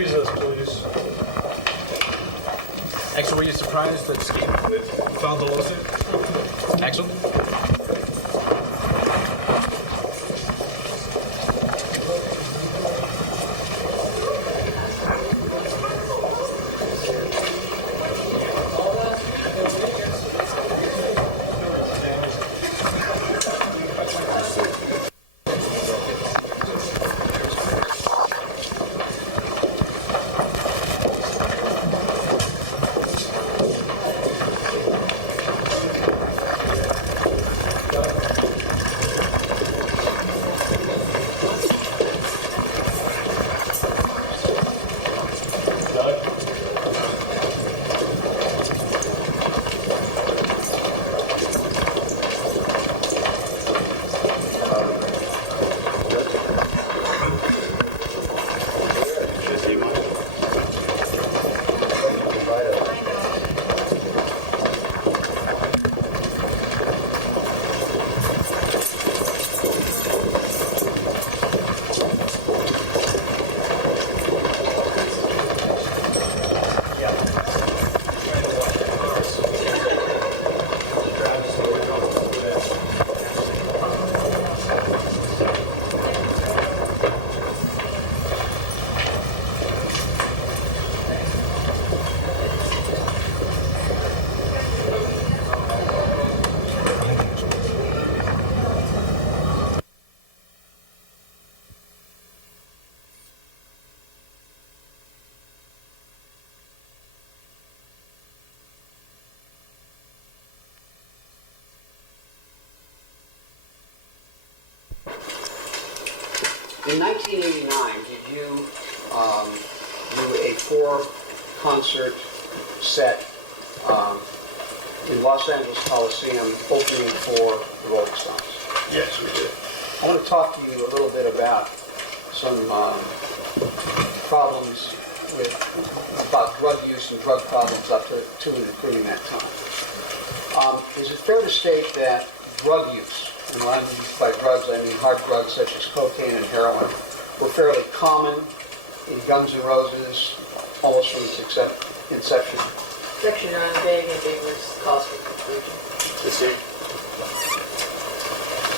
Excuse us, please. Axel, were you surprised that Steve filed the lawsuit? Axel? In 1989, did you do a four-concert set in Los Angeles Coliseum opening for the Rolling Stones? Yes, we did. I want to talk to you a little bit about some problems about drug use and drug problems up to and including that time. Is it fair to state that drug use, and when I mean by drugs, I mean hard drugs such as cocaine and heroin, were fairly common in Guns N' Roses almost from its inception? Section run big and big was cause for confusion.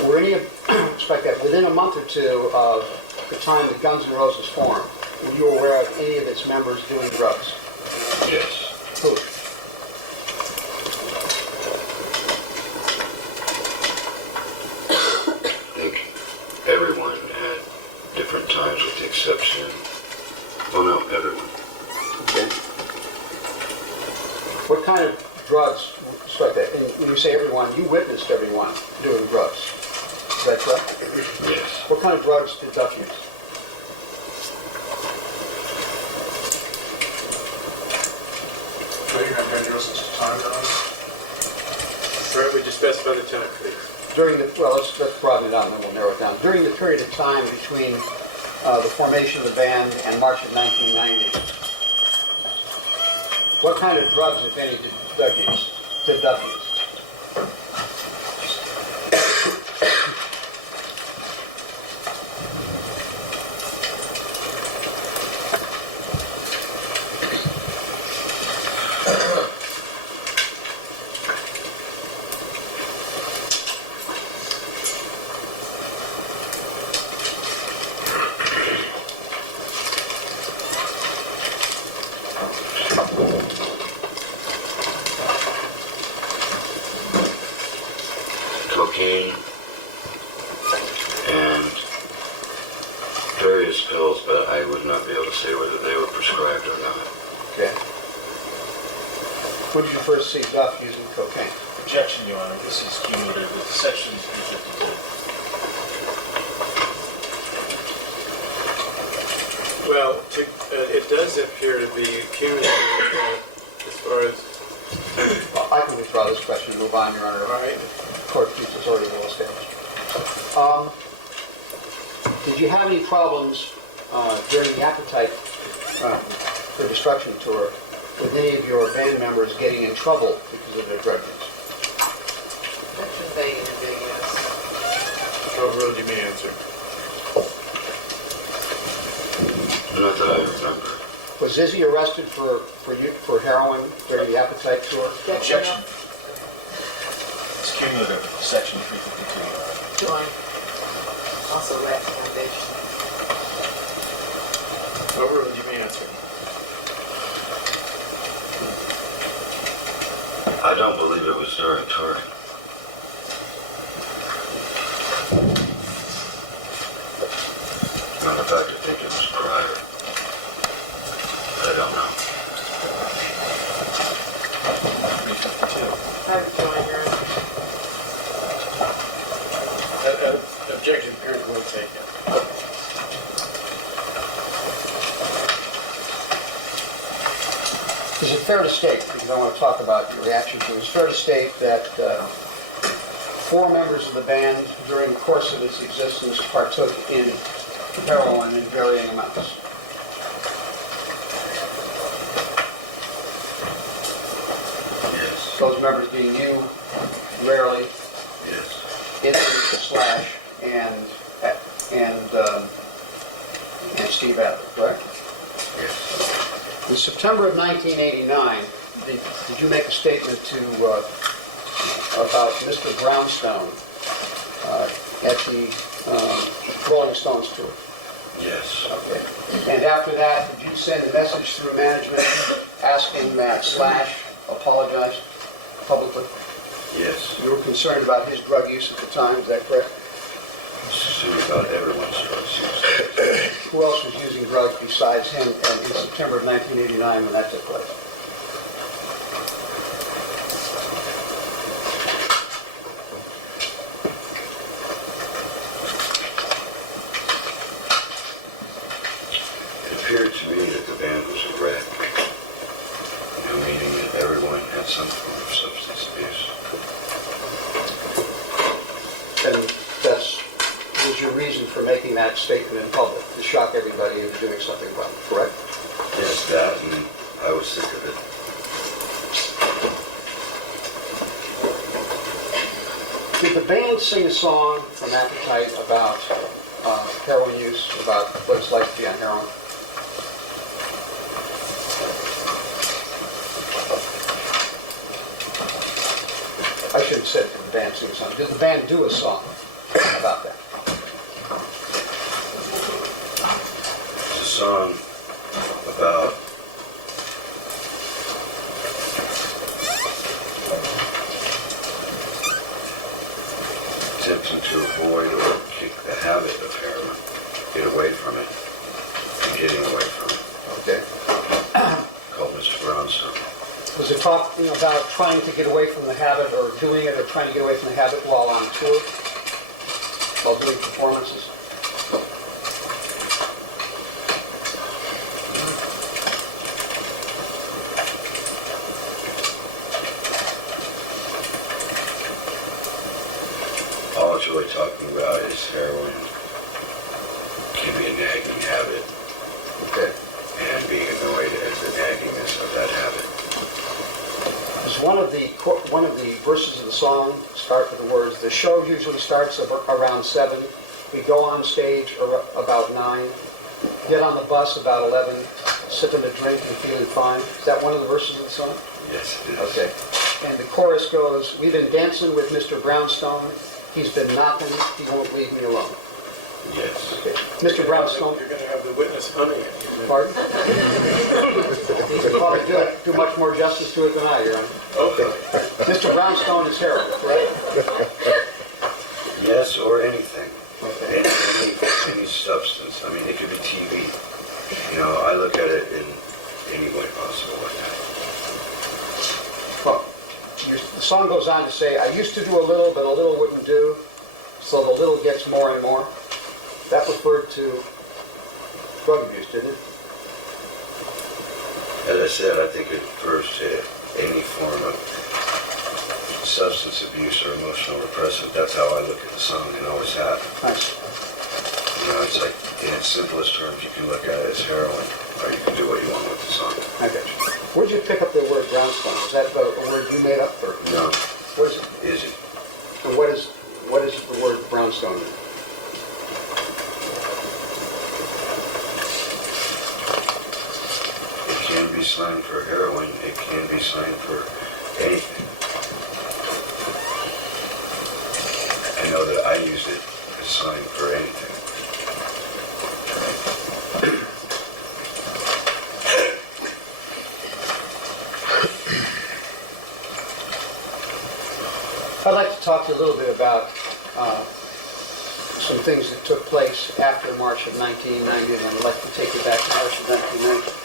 Were any of, expect that, within a month or two of the time that Guns N' Roses formed, were you aware of any of its members doing drugs? Yes. Who? Everyone at different times with the exception, well no, everyone. Okay. What kind of drugs, strike that, and when you say everyone, you witnessed everyone doing drugs, is that correct? Yes. What kind of drugs did Duff use? Are you have been here since the time, Your Honor? Sir, would you specify the time, please? During the, well, let's broaden it out and then we'll narrow it down. During the period of time between the formation of the band and March of 1990, what kind of drugs, if any, did Duff use? Cocaine and various pills, but I would not be able to say whether they were prescribed or not. Okay. When did you first see Duff using cocaine? Objection, Your Honor. This is cumulative. The section is 352. Well, it does appear to be cumulative as far as... Well, I can withdraw this question and move on, Your Honor. All right. Court case is already well established. Did you have any problems during the Appetite for Destruction tour with any of your band members getting in trouble because of their drug use? Section vague and ambiguous. Overruled, you may answer. Not that I remember. Was Izzy arrested for heroin during the Appetite tour? Objection. It's cumulative, section 352. Join. Also last foundation. Overruled, you may answer. I don't believe it was during touring. Matter of fact, I think it was prior. I don't know. 352. I would join your. Objection period will take it. Is it fair to state, because I want to talk about your reaction to it, is it fair to state that 4 members of the band during the course of its existence partook in heroin in varying amounts? Yes. Those members being you, rarely, Yes. Izzy, Slash, and Steve Adler, correct? Yes. In September of 1989, did you make a statement about Mr. Brownstone at the Rolling Stones tour? Yes. Okay. And after that, did you send a message through management asking that Slash apologize publicly? Yes. You were concerned about his drug use at the time, is that correct? This is about everyone's drugs use. Who else was using drugs besides him in September of 1989 when that took place? It appeared to me that the band was a wreck. Meaning that everyone had some form of substance abuse. And that was your reason for making that statement in public, to shock everybody into doing something about it, correct? Yes, that, and I was sick of it. Did the band sing a song from Appetite about heroin use, about what it's like to be on heroin? I should have said, did the band sing a song? Did the band do a song about that? It's a song about attempting to avoid or kick the habit of heroin, get away from it, and getting away from it. Okay. Called Mr. Brownstone. Was it talking about trying to get away from the habit, or doing it, or trying to get away from the habit while on tour, while doing performances? All it's really talking about is heroin can be a nagging habit, Okay. and being annoyed at the naggingness of that habit. Does one of the verses of the song start with the words, "The show usually starts around 7. We go on stage about 9. Get on the bus about 11. Sipping a drink and feeling fine." Is that one of the verses of the song? Yes, it is. Okay. And the chorus goes, "We've been dancing with Mr. Brownstone. He's been knocking. He won't leave me alone." Yes. Okay. Mr. Brownstone, You're going to have the witness humming it. pardon? You could probably do much more justice to it than I, Your Honor. Okay. Mr. Brownstone is heroin, right? Yes, or anything. Okay. Any substance. I mean, it could be TV. I look at it in any way possible like that. Well, the song goes on to say, "I used to do a little, but a little wouldn't do, so the little gets more and more." That referred to drug abuse, didn't it? As I said, I think it refers to any form of substance abuse or emotional repressive. That's how I look at the song and always have. Nice. It's like, in its simplest terms, you can look at it as heroin, or you can do what you want with the song. I got you. Where'd you pick up the word brownstone? Was that a word you made up, or No, what is it? is it? And what is the word brownstone mean? be signed for heroin, it can be signed for anything. I know that I used it as signed for anything. I'd like to talk to you a little bit about some things that took place after March of 1990, and I'd like to take you back to March of 1990.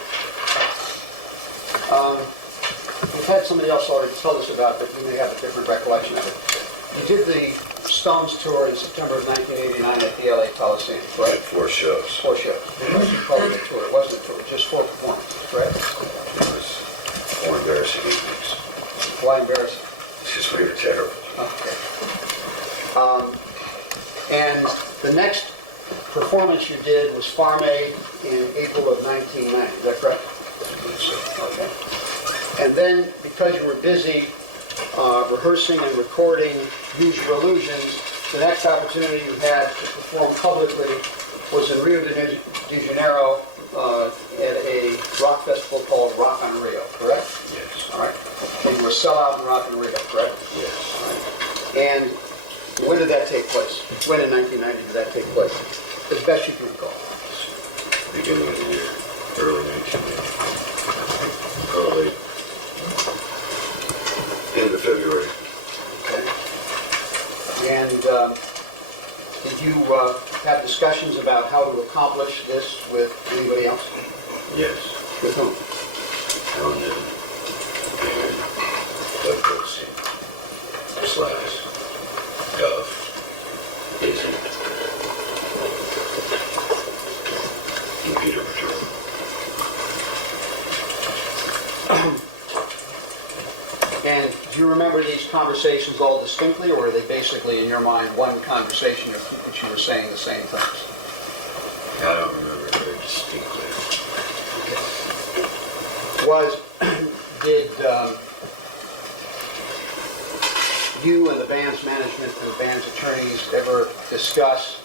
We've had somebody else already tell us about it, but you may have a different recollection of it. You did the Stones tour in September of 1989 at the LA Coliseum, Right, right? 4 shows. 4 shows. It wasn't probably a tour. It wasn't a tour. Just 4 performances, correct? It was 4 embarrassing evenings. Why embarrassing? Because we were terrible. Okay. And the next performance you did was Farm Aid in April of 1990. Is that correct? Okay. And then, because you were busy rehearsing and recording Use Your Illusions, the next opportunity you had to perform publicly was in Rio de Janeiro at a rock festival called Rock on Rio, correct? Yes. All right. And you were sellout in Rock on Rio, correct? Yes. All right. And when did that take place? When in 1990 did that take place? As best you can recall. Beginning of the year, early 1990. Probably end of February. Okay. And did you have discussions about how to accomplish this with anybody else? Yes. With whom? Alan and Doug Brooksy, Slash, Gov, Izzy, and Peter Patrol. And do you remember these conversations all distinctly, or are they basically, in your mind, one conversation of which you were saying the same things? I don't remember very distinctly. Did you and the band's management and the band's attorneys ever discuss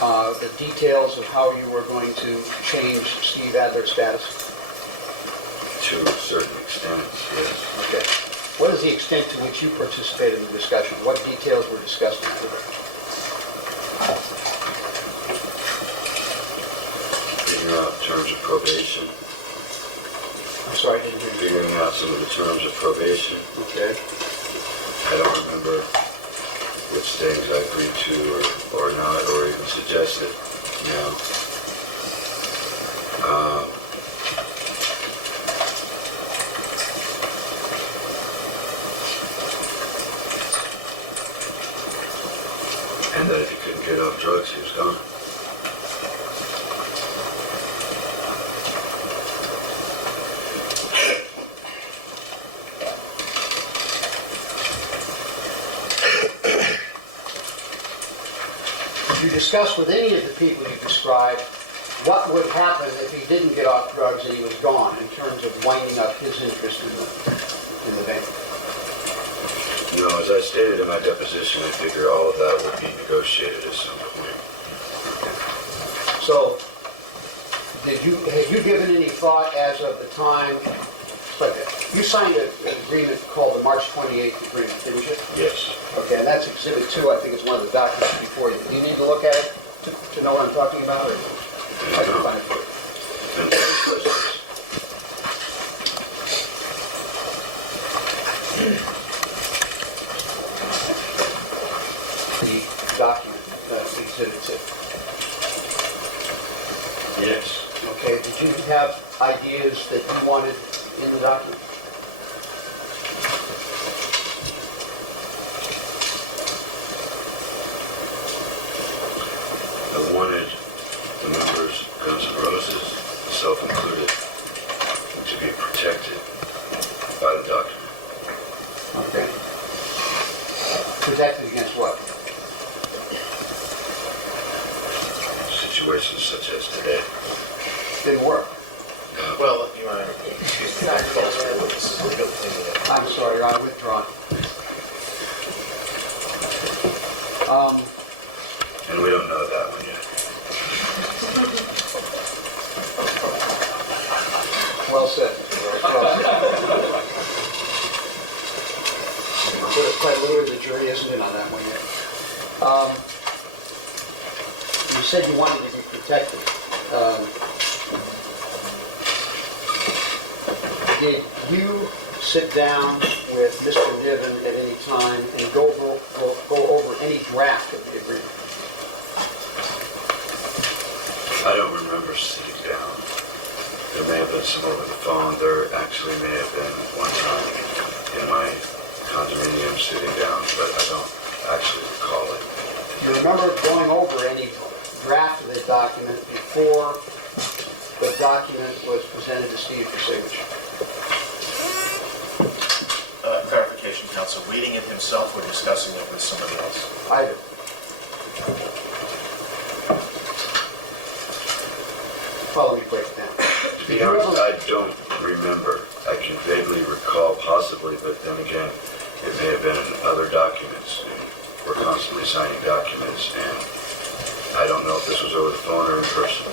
the details of how you were going to change Steve Adler's status? To a certain extent, yes. Okay. What is the extent to which you participated in the discussion? What details were discussed in that regard? Figuring out terms of probation. I'm sorry, I didn't hear you. Figuring out some of the terms of probation. Okay. I don't remember which things I agreed to or not, or even suggested, you know. And that if he couldn't get off drugs, he was gone. Did you discuss with any of the people you described what would happen if he didn't get off drugs and he was gone in terms of winding up his interest in the band? You know, as I stated in my deposition, I figure all of that would be negotiated at some point. So, had you given any thought as of the time? But you signed an agreement called the March 28th agreement, didn't you? Yes. Okay, and that's Exhibit 2. I think it's one of the documents before you. Do you need to look at it to know what I'm talking about? Or I can find it for you. And any questions? The document, Exhibit 2. Yes. Okay, did you have ideas that you wanted in the document? I wanted the members, Guns N' Roses, self-included, to be protected by the document. Okay. Protected against what? Situations such as today. Didn't work. Well, you want to excuse me, I'm false witnesses, legal opinion. I'm sorry, Your Honor, withdrawn. And we don't know that one yet. Well said. said you wanted to be protected. Did you sit down with Mr. Niven at any time and go over any draft of the agreement? I don't remember sitting down. There may have been some over the phone. There actually may have been one time in my condominium sitting down, but I don't actually recall it. Do you remember going over any draft of the document before the document was presented to Steve for signature? Clarification, counsel. Reading it himself or discussing it with somebody else? I do. Follow me, break it down. To be honest, I don't remember. I can vaguely recall possibly, but then again, it may have been in other documents. We're constantly signing documents, and I don't know if this was over the phone or in person.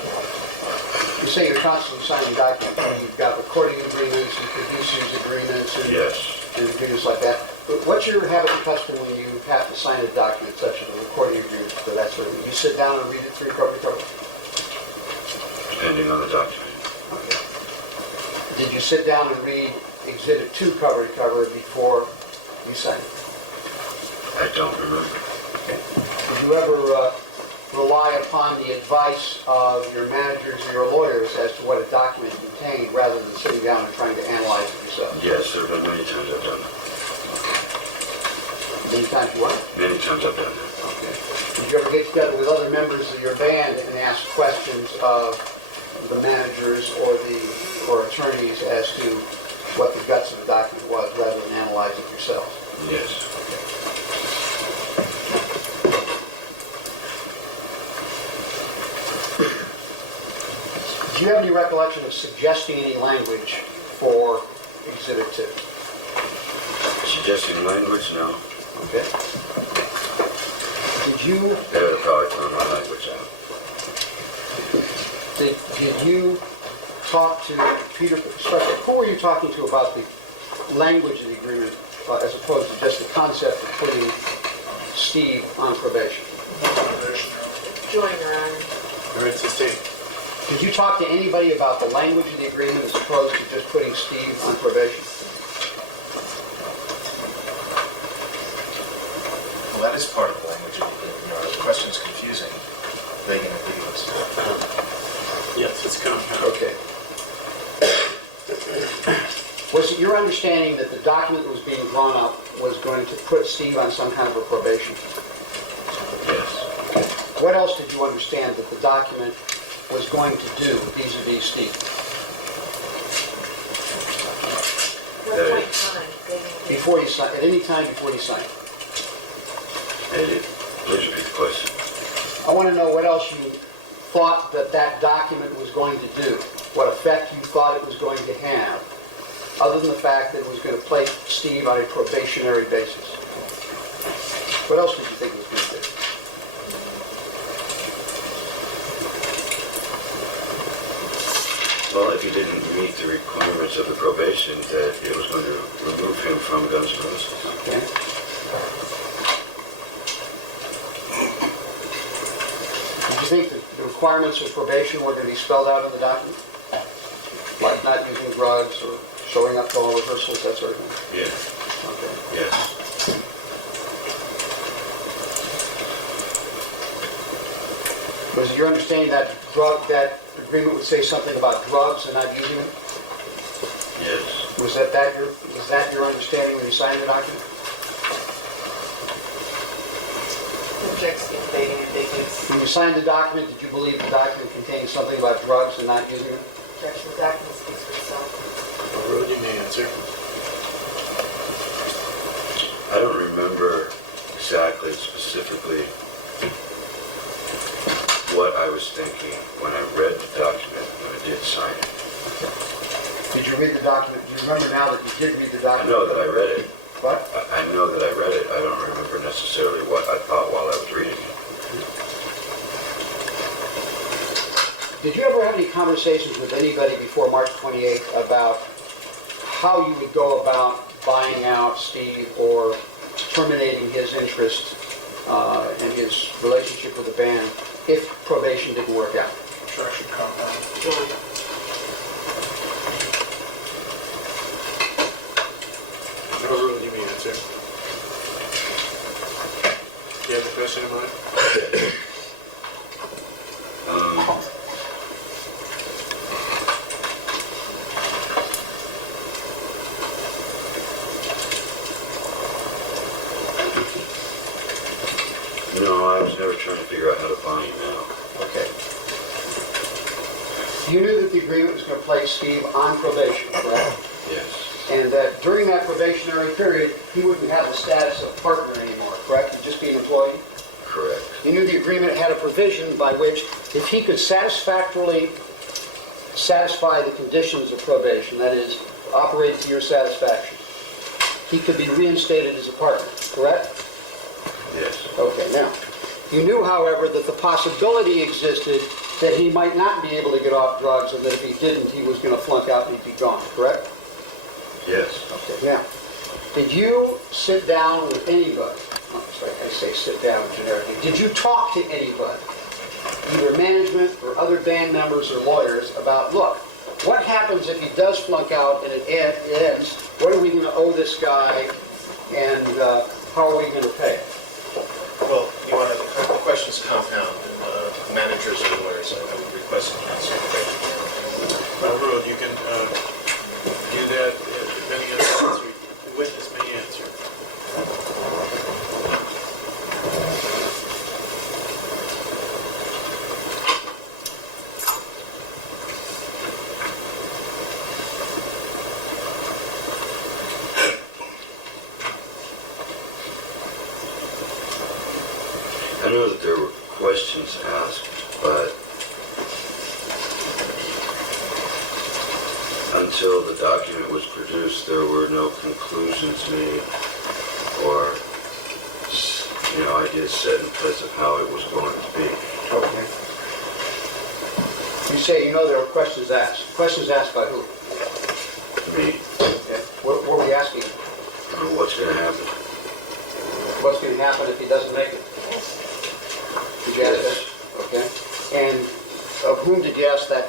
You say you're constantly signing documents. You've got recording agreements, you produce use agreements, Yes. and agreements like that. But what's your habit and custom when you have to sign a document such as a recording agreement for that sort of thing? You sit down and read it through cover to cover? Depending on the document. Okay. Did you sit down and read Exhibit 2 cover to cover before you signed it? I don't remember. Okay. Did you ever rely upon the advice of your managers or your lawyers as to what a document contained rather than sitting down and trying to analyze it yourself? Yes, there have been many times I've done that. Many times you what? Many times I've done that. Okay. Did you ever get together with other members of your band and ask questions of the managers or attorneys as to what the guts of the document was rather than analyze it yourself? Yes. Do you have any recollection of suggesting any language for Exhibit 2? Suggesting language? No. Okay. Did you They would have probably thrown my language out. Did you talk to Peter, who were you talking to about the language of the agreement as opposed to just the concept of putting Steve on probation? Join around. You're at 16. Did you talk to anybody about the language of the agreement as opposed to just putting Steve on probation? Well, that is part of the language of the agreement. The question's confusing. Vague and ambiguous. Yes, it's coming. Okay. Was it your understanding that the document that was being drawn up was going to put Steve on some kind of a probation? Yes. What else did you understand that the document was going to do vis-a-vis Steve? What point in time? Before you sign, at any time before you sign it? Please repeat the question. I want to know what else you thought that that document was going to do, what effect you thought it was going to have, other than the fact that it was going to place Steve on a probationary basis. What else did you think it was going to do? Well, if he didn't meet the requirements of the probation, that it was going to remove him from Guns N' Roses. Okay. Did you think that the requirements of probation were going to be spelled out in the document? Like not using drugs or showing up to all rehearsals, that sort of thing? Yeah. Okay. Yes. Was it your understanding that that agreement would say something about drugs and not using them? Yes. Was that your understanding when you signed the document? Objects being vague and ambiguous. When you signed the document, did you believe the document contained something about drugs and not using them? Objection. The document speaks for itself. Road, you may answer. I don't remember exactly, specifically, what I was thinking when I read the document, when I did sign it. Did you read the document? Do you remember now that you did read the I document? know that I read it. What? I know that I read it. I don't remember necessarily what I thought while I was reading it. Did you ever have any conversations with anybody before March 28th about how you would go about buying out Steve or terminating his interest and his relationship with the band if probation didn't work out? Contraction compound. Those are the me answer. You have a question in mind? No, I was never trying to figure out how to find it now. Okay. You knew that the agreement was going to place Steve on probation, correct? Yes, And that during that probationary period, he wouldn't have the status of partner anymore, correct? He'd just be an employee? correct. You knew the agreement had a provision by which if he could satisfactorily satisfy the conditions of probation, that is, operate to your satisfaction, he could be reinstated as a partner, correct? Yes, Okay, now, you knew, however, that the possibility existed that he might not be able to get off drugs, and that if he didn't, he was going to flunk out and he'd be gone, correct? yes. Okay, now, did you sit down with anybody? Oh, sorry, I say sit down generically. Did you talk to anybody, either management or other band members or lawyers, about, look, what happens if he does flunk out and it ends? What are we going to owe this guy, and how are we going to pay? Well, you want to, the questions compound, and managers or lawyers, I would request a counsel. Road, you can do that. Many answers. The witness may answer. I know that there were questions asked, but until the document was produced, there were no conclusions made or, ideas set in place of how it was going to be. Okay. You say you know there were questions asked. Questions asked by who? Me, Okay. What were we asking? I don't know what's going to happen. What's going to happen if he doesn't make it? Did you ask that? Okay. And of whom did you ask that